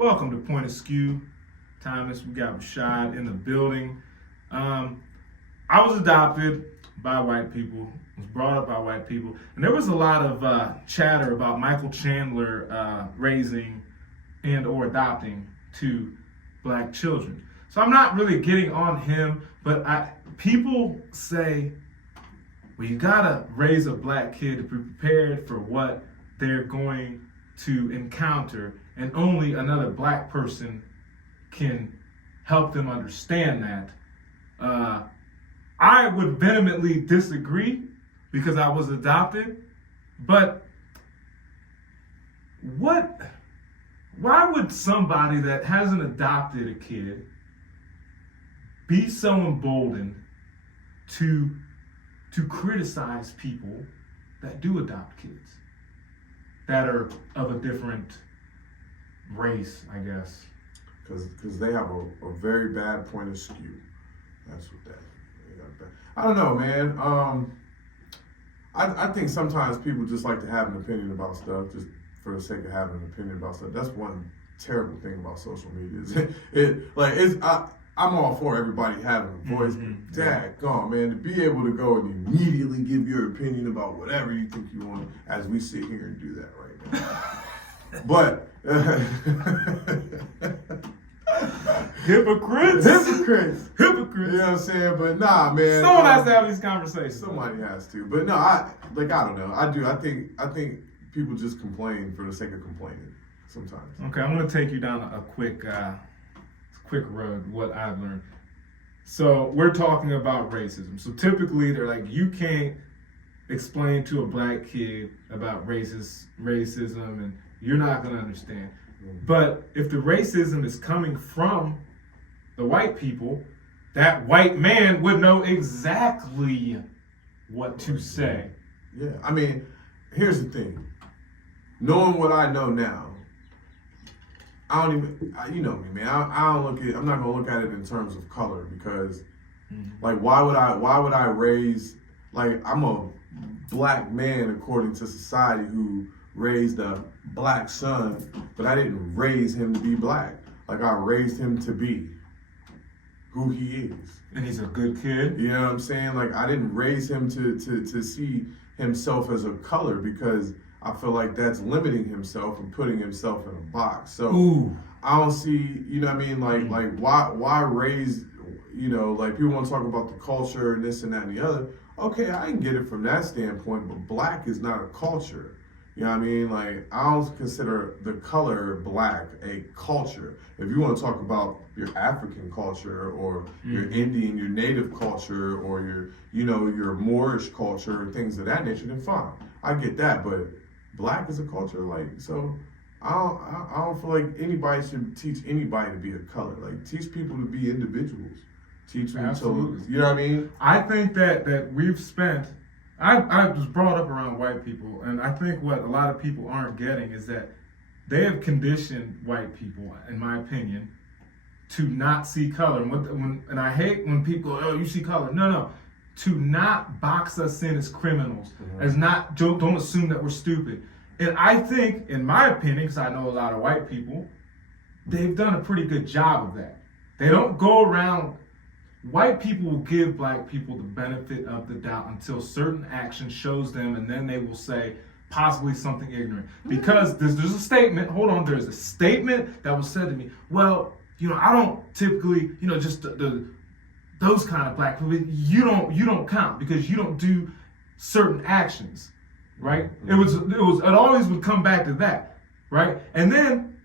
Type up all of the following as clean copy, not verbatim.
Welcome to Point Askew. Thomas, we got Rashad in the building. I was adopted by white people, was brought up by white people, and there was a lot of chatter about Michael Chandler raising and or adopting two black children. So I'm not really getting on him, but people say, well, you gotta raise a black kid to be prepared for what they're going to encounter, and only another black person can help them understand that. I would vehemently disagree because I was adopted, but why would somebody that hasn't adopted a kid be so emboldened to criticize people that do adopt kids that are of a different race, I guess? Because they have a very bad point of skew. That's what that. I don't know, man. I think sometimes people just like to have an opinion about stuff just for the sake of having an opinion about stuff. That's one terrible thing about social media. I'm all for everybody having a voice, but daggone, man, to be able to go and immediately give your opinion about whatever you think you want, as we sit here and do that right now. But Hypocrites. You know what I'm saying? But nah, man. Someone has to have these conversations. Somebody has to. But no, I don't know. I think people just complain for the sake of complaining sometimes. Okay, I'm gonna take you down a quick road, what I've learned. So we're talking about racism. So typically they're like, you can't explain to a black kid about racism and you're not gonna understand. But if the racism is coming from the white people, that white man would know exactly what to say. Yeah, I mean, here's the thing. Knowing what I know now, you know me, man. I'm not gonna look at it in terms of color because, like, why would I raise, like, I'm a black man according to society who raised a black son, but I didn't raise him to be black. Like, I raised him to be who he is. And he's a good kid. You know what I'm saying? Like, I didn't raise him to see himself as a color because I feel like that's limiting himself and putting himself in a box. So Ooh. I don't see, you know what I mean? Like why raise, you know, like people want to talk about the culture and this and that and the other. Okay, I can get it from that standpoint, but black is not a culture. You know what I mean? Like, I don't consider the color black a culture. If you want to talk about your African culture or your Indian, your native culture, or your Moorish culture, things of that nature, then fine. I get that, but black is a culture, like, so I don't feel like anybody should teach anybody to be a color. Like, teach people to be individuals. Teach them to, you know what I mean? I think that we've spent, I was brought up around white people, and I think what a lot of people aren't getting is that they have conditioned white people, in my opinion, to not see color. And I hate when people go, oh, you see color. No. To not box us in as criminals, as not, don't assume that we're stupid. And I think, in my opinion, because I know a lot of white people, they've done a pretty good job of that. They don't go around, white people will give black people the benefit of the doubt until certain action shows them, and then they will say possibly something ignorant. Because there's a statement, there's a statement that was said to me, well, I don't typically, just those kind of black people, you don't count because you don't do certain actions, right? It always would come back to that, right? And then,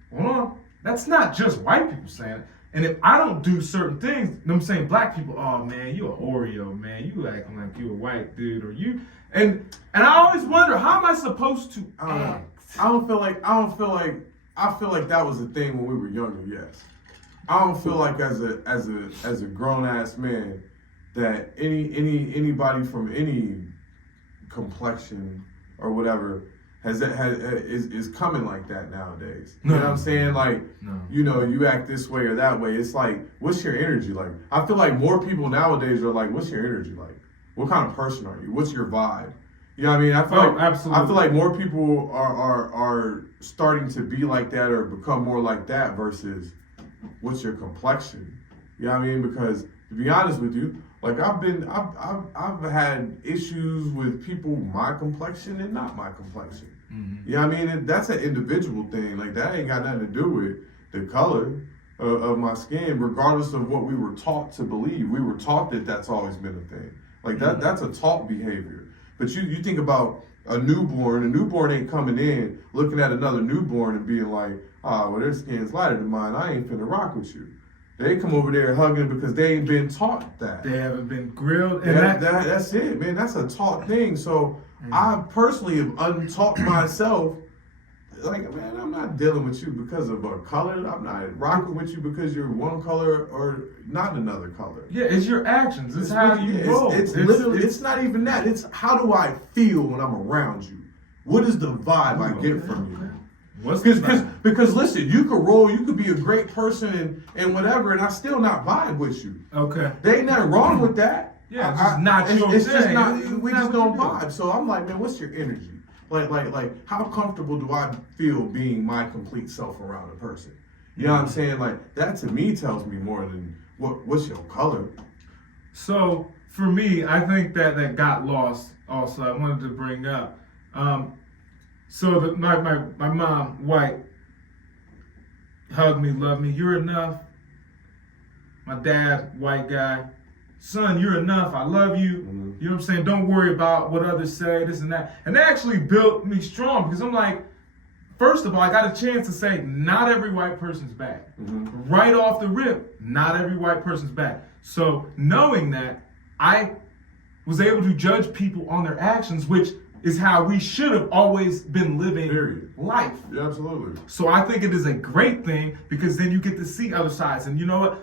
that's not just white people saying it. And if I don't do certain things, I'm saying black people, oh man, you an Oreo, man. You acting like you a white dude, or you, and I always wonder, how am I supposed to act? I feel like that was a thing when we were younger, yes. I don't feel like as a grown ass man that anybody from any complexion or whatever is coming like that nowadays. You know what I'm saying? Like, you act this way or that way. It's like, what's your energy like? I feel like more people nowadays are like, what's your energy like? What kind of person are you? What's your vibe? You know what I mean? Absolutely. I feel like more people are starting to be like that or become more like that versus what's your complexion. You know what I mean? Because to be honest with you, like I've had issues with people my complexion and not my complexion. Mm-hmm. You know what I mean? That's an individual thing. Like that ain't got nothing to do with the color of my skin, regardless of what we were taught to believe. We were taught that that's always been a thing. Like that's a taught behavior. But you think about a newborn ain't coming in looking at another newborn and being like, well, their skin's lighter than mine. I ain't finna rock with you. They come over there hugging because they ain't been taught that. They haven't been grilled. And that's it, man. That's a taught thing. So I personally have untaught myself. Like, man, I'm not dealing with you because of a color. I'm not rocking with you because you're one color or not another color. Yeah, it's your actions. It's how you roll. It's literally, it's not even that. It's how do I feel when I'm around you? What is the vibe I get from you? Because listen, you could roll, you could be a great person and whatever, and I still not vibe with you. Okay. There ain't nothing wrong with that. Yeah, it's just not your thing. It's just not. We just don't vibe. So I'm like, man, what's your energy? Like, how comfortable do I feel being my complete self around a person? You know what I'm saying? Like, that to me tells me more than what's your color. So, for me, I think that got lost also. I wanted to bring up. My mom, white, hugged me, loved me. You're enough. My dad, white guy. Son, you're enough. I love you. Mm-hmm. You know what I'm saying? Don't worry about what others say, this and that. And that actually built me strong because I'm like, first of all, I got a chance to say, not every white person's bad. Mm-hmm. Right off the rip, not every white person's bad. So knowing that, I was able to judge people on their actions, which is how we should have always been living life. Yeah, absolutely. So I think it is a great thing because then you get to see other sides. And you know what?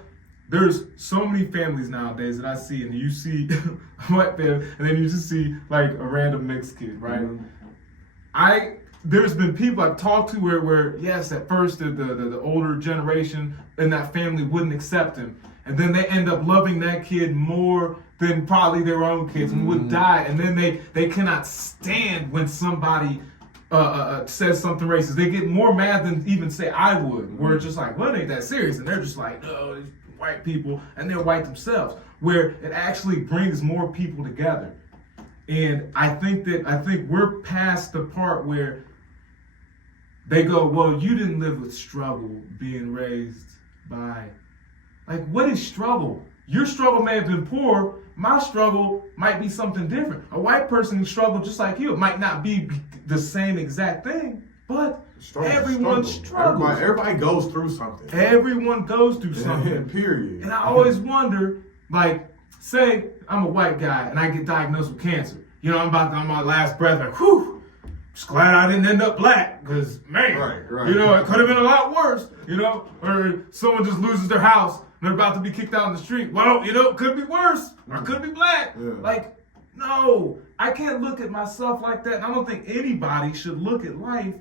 There's so many families nowadays that I see, and you see a white family, and then you just see like a random mixed kid, right? Mm-hmm. There's been people I've talked to where yes, at first the older generation in that family wouldn't accept him, and then they end up loving that kid more than probably their own kids, and would die, and then they cannot stand when somebody says something racist. They get more mad than even say I would. Where it's just like, well, it ain't that serious, and they're just like, no. White people, and they're white themselves, where it actually brings more people together. And I think we're past the part where they go, well, you didn't live with struggle being raised by, like, what is struggle? Your struggle may have been poor, my struggle might be something different. A white person who struggled just like you, it might not be the same exact thing, but everyone struggles. Everybody goes through something. Everyone goes through something. Period. And I always wonder, like, say I'm a white guy and I get diagnosed with cancer. You know, I'm on my last breath, like, whew, just glad I didn't end up black, because, man, right. You know, it could have been a lot worse, you know, or someone just loses their house and they're about to be kicked out in the street. Well, you know, it could be worse, or it could be black. Yeah. Like, no, I can't look at myself like that. And I don't think anybody should look at life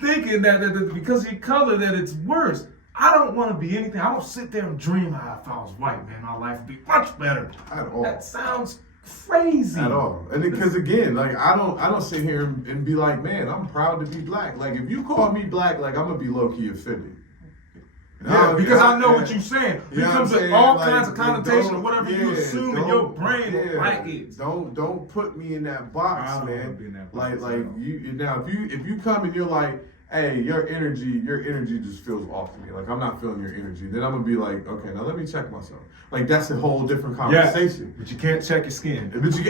thinking that because of your color that it's worse. I don't want to be anything. I don't sit there and dream how if I was white, man, my life would be much better. At all. That sounds crazy. At all. And because again, like I don't sit here and be like, man, I'm proud to be black. Like if you call me black, like I'm gonna be low key offended. Yeah, because I know what you're saying. You It comes with all kinds of connotation of whatever you assume in your brain what black is. Don't put me in that box, I don't man. wanna be in that box, Like you now if you come and you're like, hey, your energy just feels off to me. Like I'm not feeling your energy. Then I'm gonna be like, okay, now let me check myself. Like that's a whole different conversation. But you can't check your skin. But you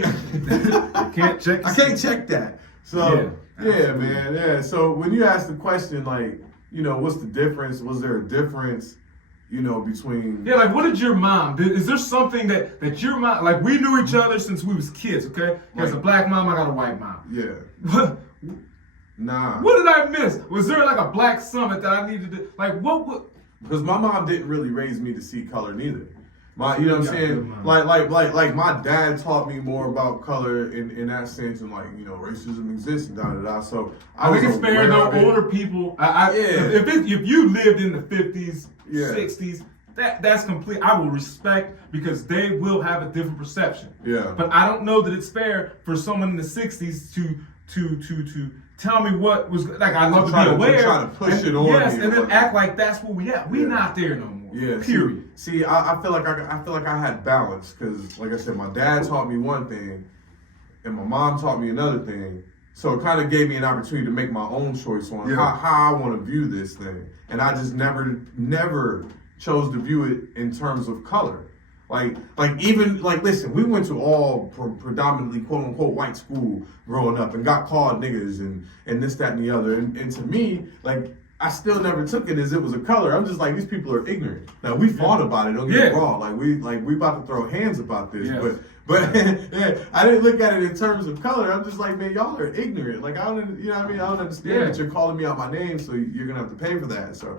can't check. I can't check that. So yeah, man. Yeah. So when you ask the question, like, you know, what's the difference? Was there a difference, you know, between... Yeah, like, what did your mom... Is there something that your mom... Like, we knew each other since we was kids, okay? There's a black mom, I got a white mom. Yeah. Nah. What did I miss? Was there, like, a black summit that I needed to... Like, what... Because my mom didn't really raise me to see color neither. You know what I'm saying? Like my dad taught me more about color in that sense, and like, you know, racism exists and da. So I think it's fair though. Older people, if you lived in the 50s, 60s, that's complete. I will respect because they will have a different perception. Yeah. But I don't know that it's fair for someone in the 60s to tell me what was like. I love to be aware. To try to push it on yes, you. and then act like that's where we at. We Yeah. not there no more. Yeah. Period. See, I feel like I had balance because, like I said, my dad taught me one thing, and my mom taught me another thing. So it kind of gave me an opportunity to make my own choice on how I want to view this thing, and I just never chose to view it in terms of color. Like even listen, we went to all predominantly quote unquote white school growing up and got called niggas and this, that, and the other. And to me, like, I still never took it as it was a color. I'm just like, these people are ignorant. Now we fought about it, don't get me wrong. We about to throw hands about this. Yes. But yeah, I didn't look at it in terms of color. I'm just like, man, y'all are ignorant. Like, I don't, you know what I mean? I don't understand that you're calling me out my name, so you're gonna have to pay for that. So,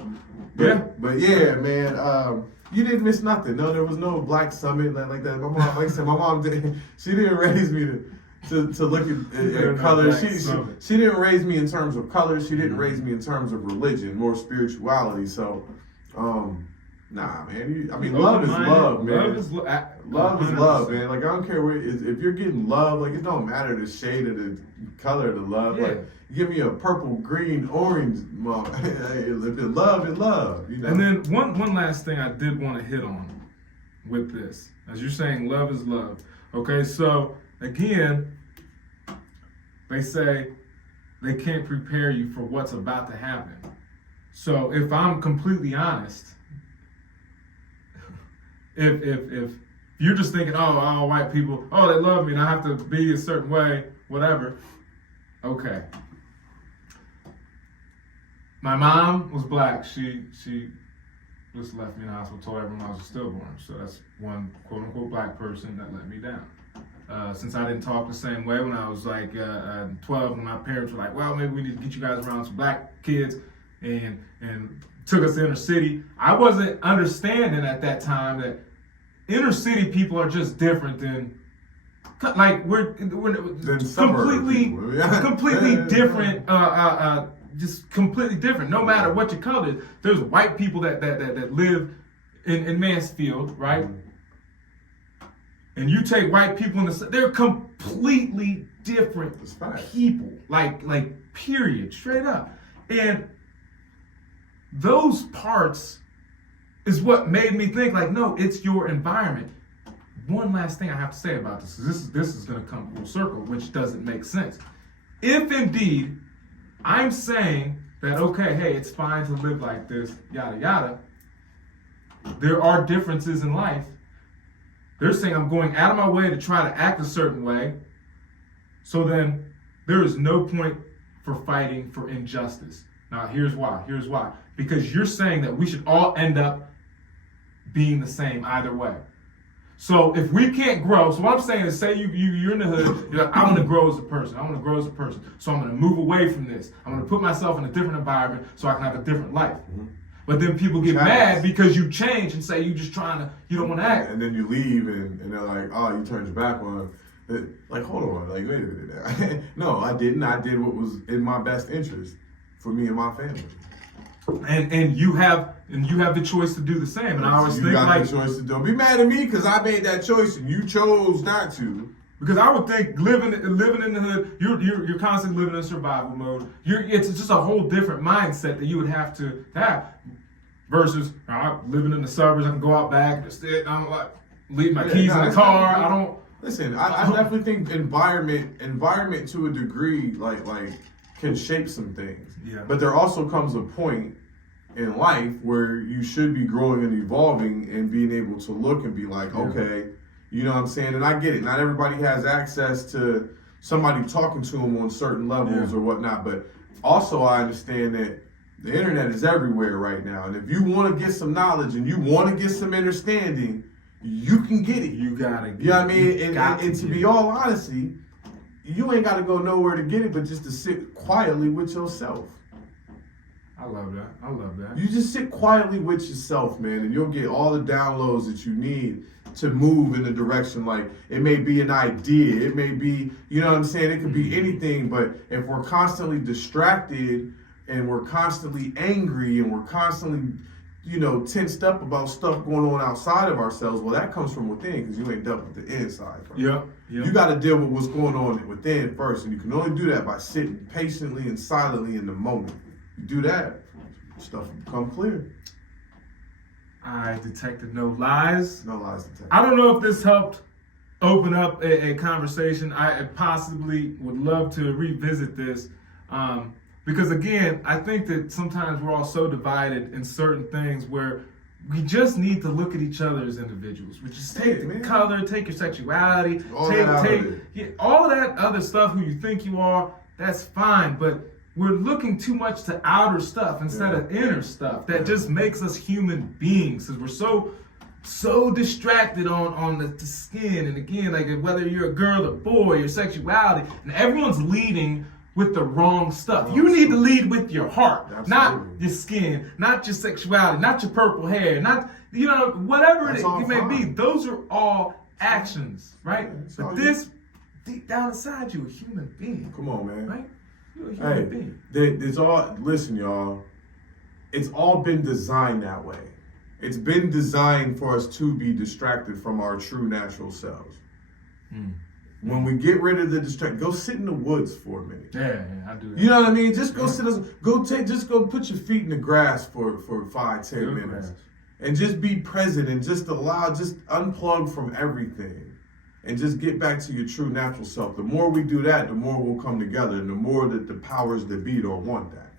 but yeah, man, you didn't miss nothing. No, there was no Black Summit like that. My mom, like I said, my mom she didn't raise me to look at color. She didn't raise me in terms of color. She didn't raise me in terms of religion, more spirituality. So, nah, man. Love is love, man. Love is love, man. Like, I don't care if you're getting love. Like, it don't matter the shade of the color of the love. Yeah. Like, give me a purple, green, orange. If it's love, it's love. You know? And then one last thing I did want to hit on with this, as you're saying, love is love. Okay, so again, they say they can't prepare you for what's about to happen. So if I'm completely honest, if you're just thinking, oh, all white people, oh, they love me and I have to be a certain way, whatever. Okay. My mom was black. She just left me in the hospital, told everyone I was a stillborn. So that's one quote unquote black person that let me down. Since I didn't talk the same way when I was like 12, when my parents were like, well, maybe we need to get you guys around some black kids and took us to inner city. I wasn't understanding at that time that inner city people are just different than, like, we're completely different, just completely different. No matter what your color is, there's white people that live in Mansfield, right? And you take white people they're completely different people, like period, straight up. And those parts is what made me think, like, no, it's your environment. One last thing I have to say about this is going to come full circle, which doesn't make sense. If indeed I'm saying that, okay, hey, it's fine to live like this, yada yada, there are differences in life. They're saying I'm going out of my way to try to act a certain way, so then there is no point for fighting for injustice. Now, here's why. Because you're saying that we should all end up being the same either way. So if we can't grow, so what I'm saying is, say you're in the hood, you're like, I want to grow as a person. So I'm going to move away from this. I'm going to put myself in a different environment so I can have a different life. Mm-hmm. But then people get mad because you change and say you don't want to act. And then you leave and they're like, oh, you turned your back on. Like, hold on, like, wait a minute. No, I didn't. I did what was in my best interest for me and my family. And you have the choice to do the same. And I always think, like, the choice to don't be mad at me because I made that choice and you chose not to. Because I would think living in the hood, you're constantly living in survival mode. It's just a whole different mindset that you would have to have. Versus living in the suburbs, I can go out back and just sit. I don't like leave my keys in the car. I don't. Listen, I definitely think environment to a degree like can shape some things. Yeah. But there also comes a point in life where you should be growing and evolving and being able to look and be like, okay, you know what I'm saying? And I get it. Not everybody has access to somebody talking to them on certain levels or whatnot. But also I understand that the internet is everywhere right now. And if you want to get some knowledge and you want to get some understanding, you can get it. You gotta get it. You know what I mean? And to be all honesty, you ain't got to go nowhere to get it, but just to sit quietly with yourself. I love that. You just sit quietly with yourself, man, and you'll get all the downloads that you need to move in a direction. Like, it may be an idea. It may be, you know what I'm saying? It could be anything, but if we're constantly distracted and we're constantly angry and we're constantly tensed up about stuff going on outside of ourselves. Well, that comes from within because you ain't dealt with the inside first. Yep. You got to deal with what's going on within first, and you can only do that by sitting patiently and silently in the moment. You do that, stuff will become clear. I detected no lies. No lies detected. I don't know if this helped open up a conversation. I possibly would love to revisit this because, again, I think that sometimes we're all so divided in certain things where we just need to look at each other as individuals. We just take the color, take your sexuality, all of that other stuff, who you think you are, that's fine. But we're looking too much to outer stuff instead of inner stuff that just makes us human beings, because we're so distracted on the skin. And again, like whether you're a girl or boy, your sexuality, and everyone's leading with the wrong stuff. You need to lead with your heart, not your skin, not your sexuality, not your purple hair, not, whatever it may be. Those are all actions, right? But this, deep down inside you, a human being. Come on, man. Right? You're a human being. Listen, y'all, it's all been designed that way. It's been designed for us to be distracted from our true natural selves. When we get rid of the distraction, go sit in the woods for a minute. Yeah, I do that. You know what I mean? Just go go put your feet in the grass for 5-10 minutes. And just be present and just unplug from everything. And just get back to your true natural self. The more we do that, the more we'll come together, and the more that the powers that be don't want that.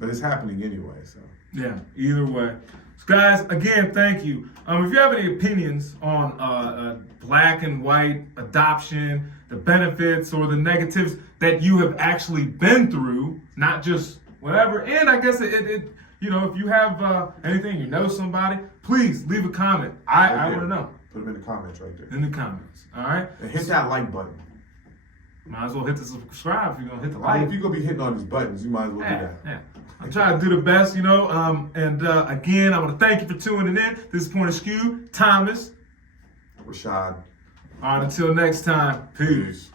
But it's happening anyway, so. Yeah, either way. So guys, again, thank you. If you have any opinions on black and white adoption, the benefits or the negatives that you have actually been through, not just whatever, and I guess if you have anything, somebody, please leave a comment. I want to know. Put them in the comments right there. In the comments, all right? And hit that like button. Might as well hit the subscribe if you're going to hit the I mean, like. if you're going to be hitting on these buttons, you might as well do that. Yeah. I'm trying to do the best, and again, I want to thank you for tuning in. This is Point Askew, Thomas. Rashad. All right, until next time, peace.